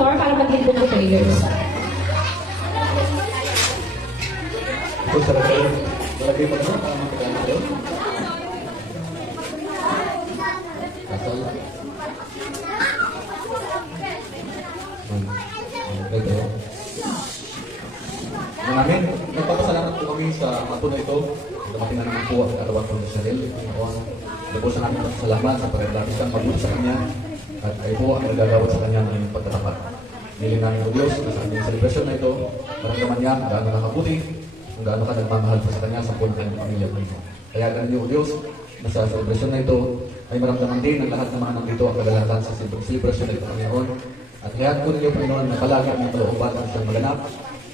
pastor para mag-lead ng prayers. Kung sa lagay mo na, magkakaroon kayo. Kasal. Ito. Namin, nagpapasalamat po kami sa mato na ito. Dumating na naman po ang katawan po ni Cheryl. Ito po sa namin salamat sa pagkakalatis kang mabuti sa kanya. At kayo po ang nagagawad sa kanya ng pagtatapat. Nilin namin o Diyos na sa kanyang celebration na ito. Maramdaman niya kung gaano nakabuti, kung gaano ka nagmamahal pa sa kanya sa buong kanyang pamilya po ito. Kaya ganun niyo o Diyos na sa celebration na ito ay maramdaman din ng lahat ng mga nandito ang kagalakan sa celebration na ito, Panginoon. At hayaan po ninyo, Panginoon, na palagi ang mga kalooban ng siyang maganap.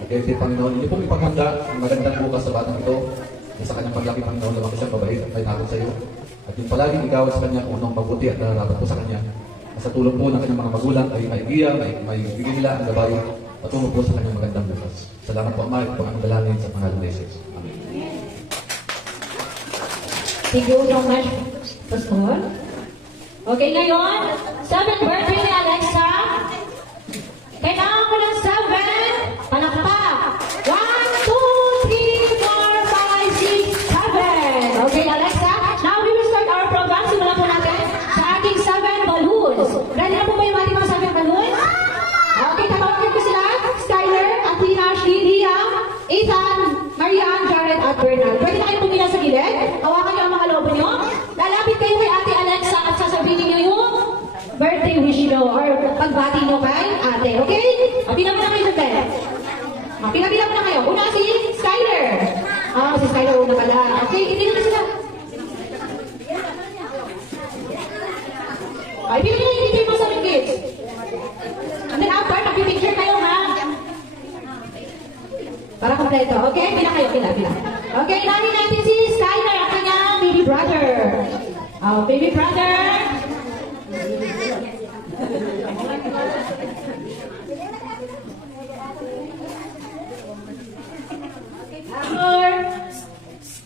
At kayo din, Panginoon, hindi po ipaghanda ang magandang bukas sa batang ito na sa kanyang paglaki, Panginoon, lumaki siyang mabait at may takot sa iyo. At yung palagi igawad sa kanya kung anong mabuti at nararapat po sa kanya. At sa tulong po ng kanyang mga magulang ay maigiya, may bigyan nila ang gabayo patungo po sa kanyang magandang bukas. Salamat po, Ama, at po ang dalangin sa pangalan ni Jesus. Amen. Thank you so much, Pastor. Okay, ngayon, 7th birthday ni Alexa. Kailangan ko ng 7. Palakpak. 1, 2, 3, 4, 5, 6, 7. Okay, Alexa. Now we will start our program. Simulan po natin sa ating 7 balloons. Ready na po ba yung ating mga 7 balloons? Okay, tatawagin ko sila. Skyler, Athena, Lilia, Ethan, Marian, Jared, at Bernard. Pwede na kayo pumila sa gilid. Hawakan niyo ang mga lobo niyo. Lalapit kayo kay Ate Alexa at sasabihin niyo yung birthday wish niyo or pagbati niyo kay ate. Okay? Pila mo na kayo dyan. Pila-pila mo na kayo. Una si Skyler. Si Skyler una pala. Okay, ipila na sila. Ay, pila na yung mo sa kids. And then after, magpipicture kayo ha. Para kompleto. Okay, pila kayo, pila. Okay, namin natin si Skyler at kanyang baby brother. Baby brother.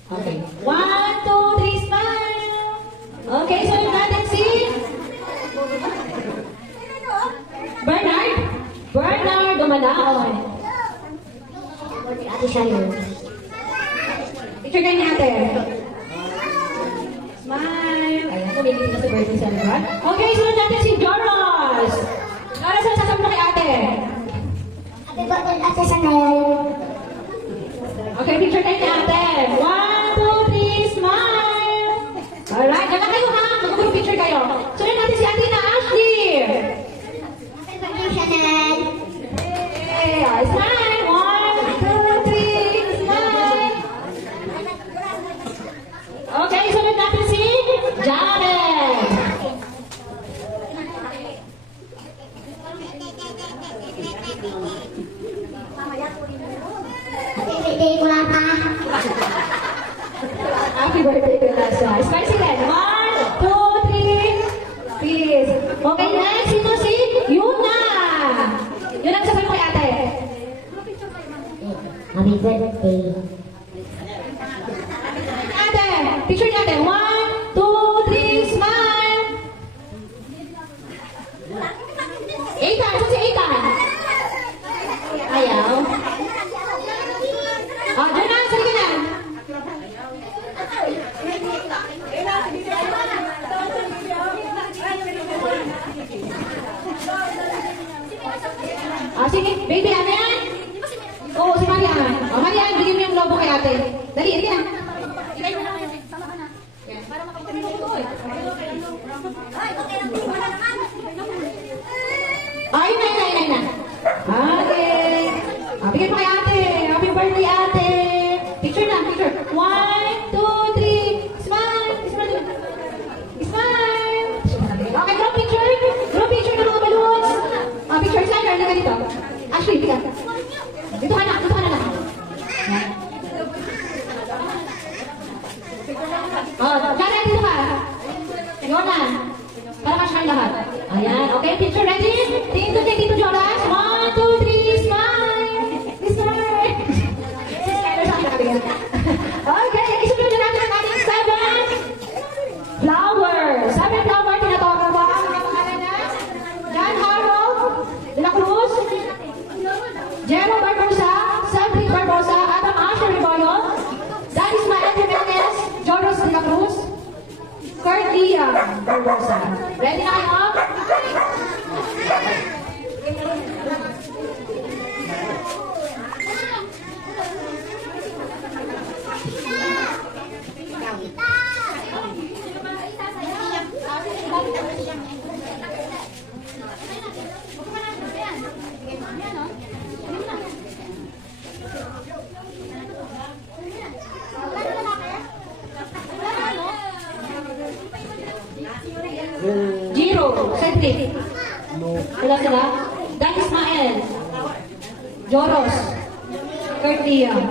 Okay. 1, 2, 3, smile. Okay, so yung natin si Bernard. Bernard, dumalaon. Ate Shayo. Picture kayo natin. Smile. Ayan, kumiliti na sa birthday celebrant. Okay, sunod natin si Joros. Joros, ano sasabi mo kay ate? Happy birthday, Ate Chanel. Okay, picture kayo ni ate. 1, 2, 3, smile. Alright, dyan na kayo ha. Mag-group picture kayo. Sunod natin si ate na Ashley. Happy birthday, Chanel. Okay, smile. 1, 2, 3, smile. Okay, sunod natin si Jared. Happy birthday, Kulata. Happy birthday, Kulasa. Smile sila. 1, 2, 3, please. Okay, next. Ito si Yuna. Yun ang sasabi ko kay ate. Happy birthday. Ate, picture niya ate. 1, 2, 3, smile. Ethan, saan si Ethan? Ayaw. Diyan na, sali ka na. Sige, baby, ano yan? Oo, si Marian. Marian, bigyan mo yung lobo kay ate. Dali, hindi na. Ilay mo na kayo. Sama ka na. Yan, para makapagpapit ko eh. Ay, na. Okay. Bigyan mo kay ate. Happy birthday, ate. Picture na, picture. 1, 2, 3. Smile. Smile. Okay, group picture. Group picture ng mga balloons. Picture signer na ganito. Ashley, tika. Dito ka na lang. Yan. Jared, dito ka. Yona. Para ka lahat. Ayan. Okay, picture ready? Tingin to kay Tito Jonas. 1, 2, 3, smile. Smile. Okay, isunod na natin ang ating 7 flowers. 7 flowers, tinatawagan ba ang mga pangalan na? John Harold de la Cruz. Maria Barbosa. Ready na kayo? Jiro, Cedric. Wala sila? Dan Ismael. Joros. Kurt Liam.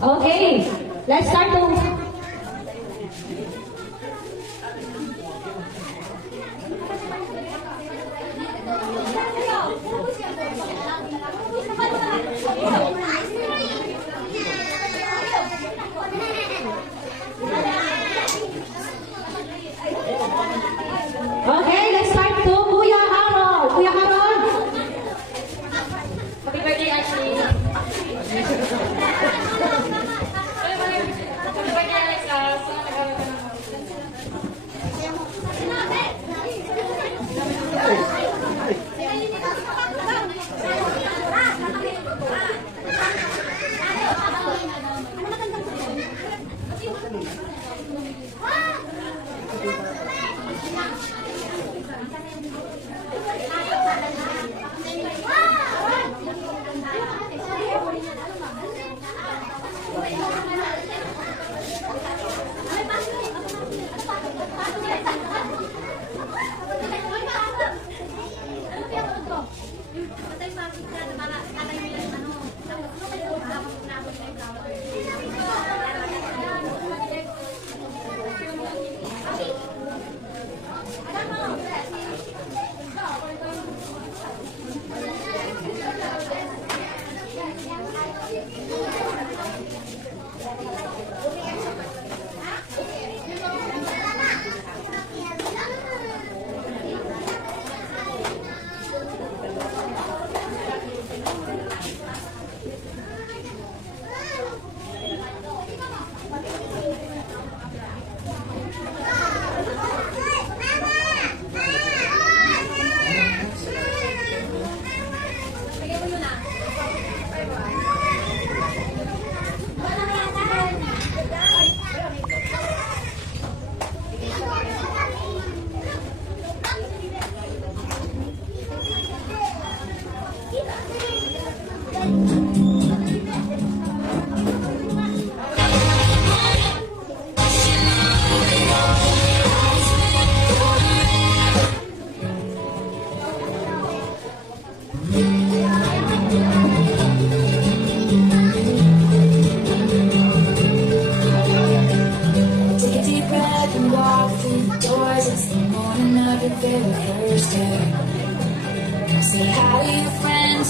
Okay, let's start to Okay, let's start to Kuya Harold. Kuya Harold. Happy birthday, Ashley. Happy birthday, Alexa. Sana nag-aral ka ng Take a deep breath and walk through the doors. It's the morning of your very first day. Say hi to your friends.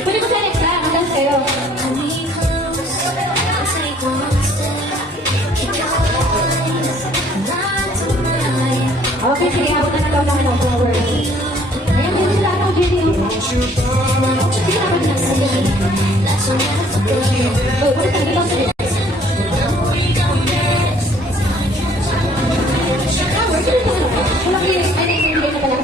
Pwede ko sa next na, hanggang sa'yo. Pull me close. I'll take one step. Keep your eyes aligned to mine. Okay, sige, habang na nagawa namin ang flower. Ayan, hindi sila ako, Jenny. Sige, habang na nagawa. That's what I'm Oh, pwede ka nagawa sa'yo. Walang yes, ay, hindi na pala.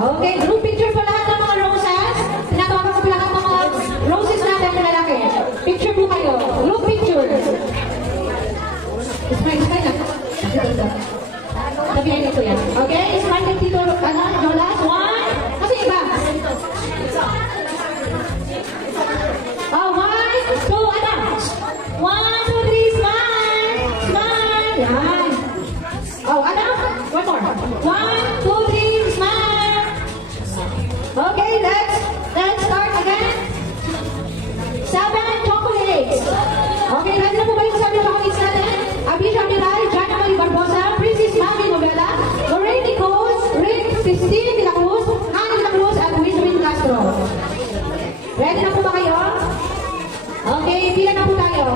Okay, group picture po lahat ng mga roses. Tinatawagan ko po lahat ng mga roses natin na lalaki. Picture po kayo. Group picture. Smile na. Sabihin ko yan. Okay, smile kay Tito, Jolas. One. Kasi iba. Oh, one, two, One, two, three, smile. Smile. Yan. Oh, one more. One, two, three, smile. Okay, let's start again. 7 chocolates. Okay, ready na po ba yung 7 chocolates natin? Abisha Mirai, Jana Marie Barbosa, Princess Mami Novela, Lorraine Nicos, Rick, Christine de la Cruz, Annie de la Cruz, at Wismin Castro. Ready na po ba kayo? Okay, pila na po tayo.